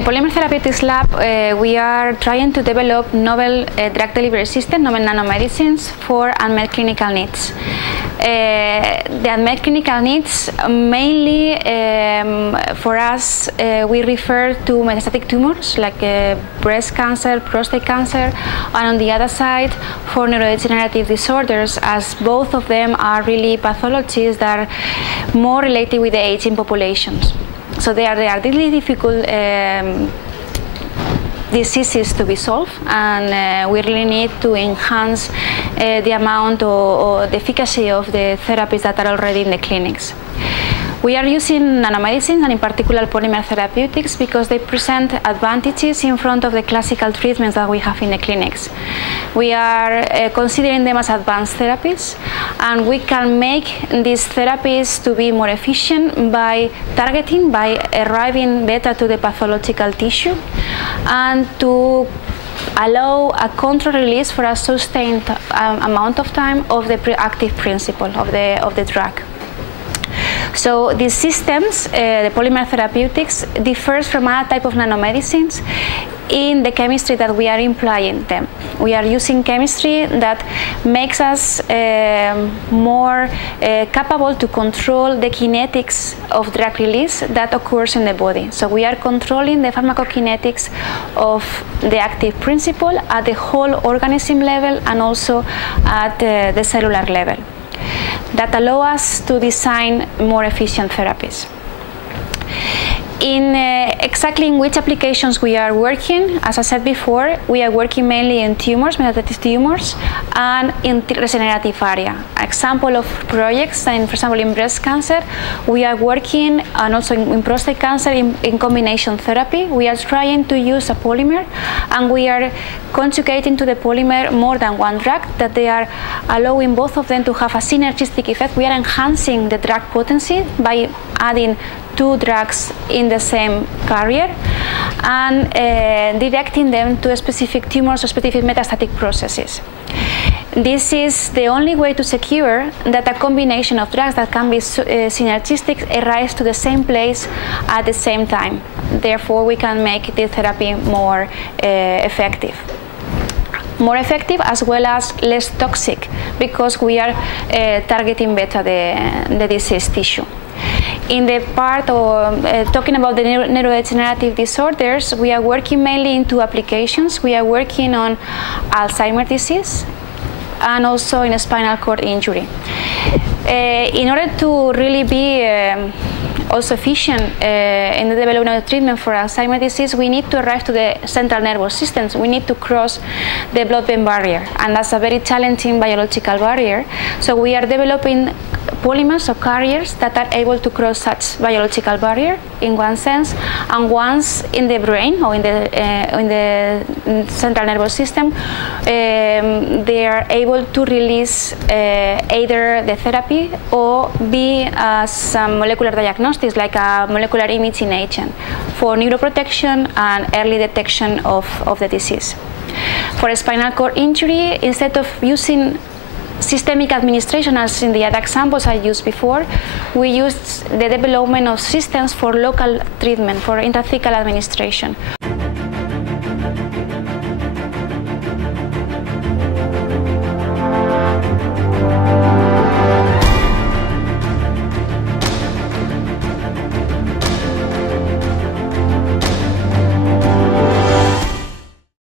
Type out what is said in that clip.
the Polymer Therapeutics lab, we are trying to develop novel drug delivery systems, novel nanomedicines for unmet clinical needs. The unmet clinical needs, mainly for us, we refer to metastatic tumors like breast cancer, prostate cancer, and on the other side for neurodegenerative disorders, as both of them are really pathologies that are more related with the aging populations. So they are really difficult diseases to be solved, and we really need to enhance the amount or the efficacy of the therapies that are already in the clinics. We are using nanomedicines, and in particular polymer therapeutics, because they present advantages in front of the classical treatments that we have in the clinics. We are considering them as advanced therapies, and we can make these therapies to be more efficient by targeting, by arriving better to the pathological tissue, and to allow a controlled release for a sustained amount of time of the active principle of the drug. So these systems, the polymer therapeutics, differs from other type of nanomedicines in the chemistry that we are implying them. We are using chemistry that makes us more capable to control the kinetics of drug release that occurs in the body. So we are controlling the pharmacokinetics of the active principle at the whole organism level and also at the cellular level. That allow us to design more efficient therapies. In exactly in which applications we are working, as I said before, we are working mainly in tumors, metastatic tumors, and in the regenerative area. Example of projects, and for example in breast cancer, we are working, and also in prostate cancer, in combination therapy. We are trying to use a polymer, and we are conjugating to the polymer more than one drug, that they are allowing both of them to have a synergistic effect. We are enhancing the drug potency by adding two drugs in the same carrier and directing them to specific tumors or specific metastatic processes. This is the only way to secure that a combination of drugs that can be synergistic arrives to the same place at the same time. Therefore, we can make the therapy more effective. More effective as well as less toxic, because we are targeting better the disease tissue. In the part of talking about the neurodegenerative disorders, we are working mainly in two applications. We are working on Alzheimer's disease and also in a spinal cord injury. In order to really be also efficient in the development of treatment for Alzheimer's disease, we need to arrive to the central nervous system. We need to cross the blood-brain barrier, and that's a very challenging biological barrier. So we are developing polymers or carriers that are able to cross such biological barrier in one sense, and once in the brain or in the central nervous system, they are able to release either the therapy or be some molecular diagnostics, like a molecular imaging agent for neuroprotection and early detection of the disease. For a spinal cord injury, instead of using systemic administration, as in the other examples I used before, we used the development of systems for local treatment, for intrathecal administration.